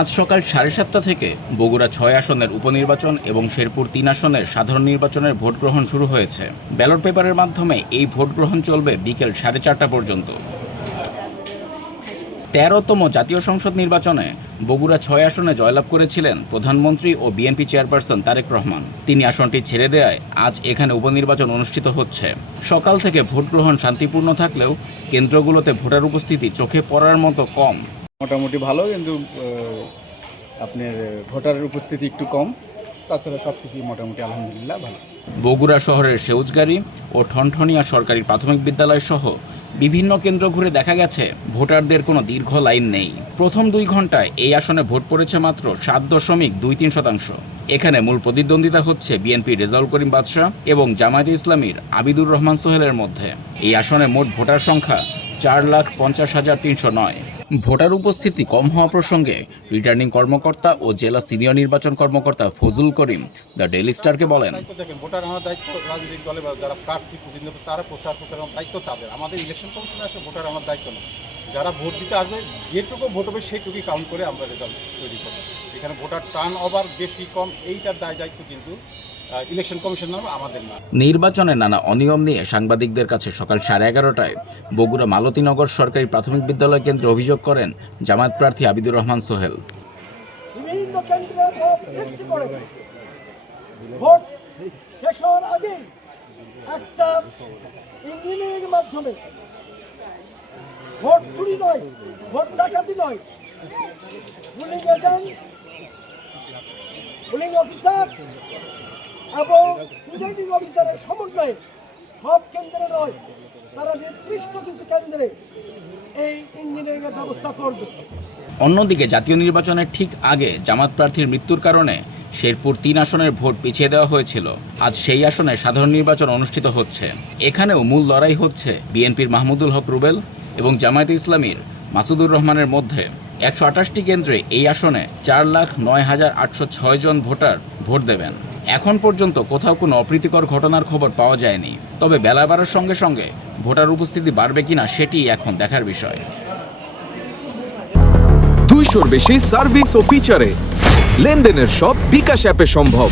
আজ সকাল 7:30 থেকে বগুড়া 6 আসনের উপনির্বাচন এবং শেরপুর 3 আসনের সাধারণ নির্বাচনের ভোট গ্রহণ শুরু হয়েছে। ব্যালট পেপারের মাধ্যমে এই ভোট গ্রহণ চলবে বিকেল 4:30 পর্যন্ত। 13তম জাতীয় সংসদ নির্বাচনে বগুড়া 6 আসনে জয়লাভ করেছিলেন প্রধানমন্ত্রী ও বিএনপি চেয়ারপারসন তারেক রহমান। তিনি আসনটি ছেড়ে দেওয়ায় আজ এখানে উপনির্বাচন অনুষ্ঠিত হচ্ছে। সকাল থেকে ভোট গ্রহণ শান্তিপূর্ণ থাকলেও কেন্দ্রগুলোতে ভোটার উপস্থিতি চোখে পড়ার মতো কম। মোটামুটি ভালো, কিন্তু আপনার ভোটারের উপস্থিতি একটু কম। তাছাড়া সব কিছুই মোটামুটি আলহামদুলিল্লাহ ভালো। বগুড়া শহরের সেউজগাড়ি ও ঠনঠনিয়া সরকারি প্রাথমিক বিদ্যালয় সহ বিভিন্ন কেন্দ্র ঘুরে দেখা গেছে ভোটারদের কোনো দীর্ঘ লাইন নেই। প্রথম 2 ঘন্টায় এই আসনে ভোট পড়েছে মাত্র 7.23%। এখানে মূল প্রতিদ্বন্দ্বিতা হচ্ছে বিএনপির রেজাউল করিম বাদশা এবং জামায়াতে ইসলামীর আবিদুর রহমান সোহেলের মধ্যে। এই আসনে মোট ভোটার সংখ্যা 4,50,309। ভোটার উপস্থিতি কম হওয়া প্রসঙ্গে রিটার্নিং কর্মকর্তা ও জেলা সিনিয়র নির্বাচন কর্মকর্তা ফজলুল করিম দ্য ডেইলি স্টারকে বলেন, ভোটার আমার দায়িত্ব, রাজনৈতিক দলে যারা প্রার্থী প্রতিনিধি তারা প্রচার দায়িত্ব তাদের। আমাদের ইলেকশন কমিশনে আসে ভোটার আমার দায়িত্ব না। যারা ভোট দিতে আসবে যেটুকু ভোট হবে সেইটুকুই কাউন্ট করে আমরা রেজাল্ট তৈরি করব। এখানে ভোটার টার্ন ওভার বেশি কম এইটার দায়িত্ব কিন্তু ইলেকশন কমিশন আমাদের না। নির্বাচনের নানা অনিয়ম নিয়ে সাংবাদিকদের কাছে সকাল 11:30টায় বগুড়া মালতীনগর সরকারি প্রাথমিক বিদ্যালয় কেন্দ্রে অভিযোগ করেন জামায়াত প্রার্থী আবিদুর রহমান সোহেল। বিভিন্ন কেন্দ্রে ভোট সৃষ্টি করে ভোট শেষ হওয়ার আগে একটা ইঞ্জিনিয়ারিং এর মাধ্যমে ভোট চুরি নয়, ভোট ডাকাতি নয়, পুলিং এজেন্ট, পুলিং অফিসার এবং প্রিজাইডিং অফিসারের সমন্বয়ে সব কেন্দ্রে নয়, তারা নির্দিষ্ট কিছু কেন্দ্রে এই ইঞ্জিনিয়ারিং এর ব্যবস্থা করবে। অন্যদিকে জাতীয় নির্বাচনের ঠিক আগে জামাত প্রার্থীর মৃত্যুর কারণে শেরপুর 3 আসনের ভোট পিছিয়ে দেওয়া হয়েছিল। আজ সেই আসনে সাধারণ নির্বাচন অনুষ্ঠিত হচ্ছে। এখানেও মূল লড়াই হচ্ছে বিএনপির মাহমুদুল হক রুবেল এবং জামায়াতে ইসলামীর মাসুদুর রহমানের মধ্যে। 128টি কেন্দ্রে এই আসনে 4,09,806 জন ভোটার ভোট দেবেন। এখন পর্যন্ত কোথাও কোনো অপ্রীতিকর ঘটনার খবর পাওয়া যায়নি। তবে বেলা বাড়ার সঙ্গে সঙ্গে ভোটার উপস্থিতি বাড়বে কিনা সেটি এখন দেখার বিষয়। 200-র বেশি সার্ভিস ও ফিচারে লেনদেনের সব বিকাশ অ্যাপে সম্ভব।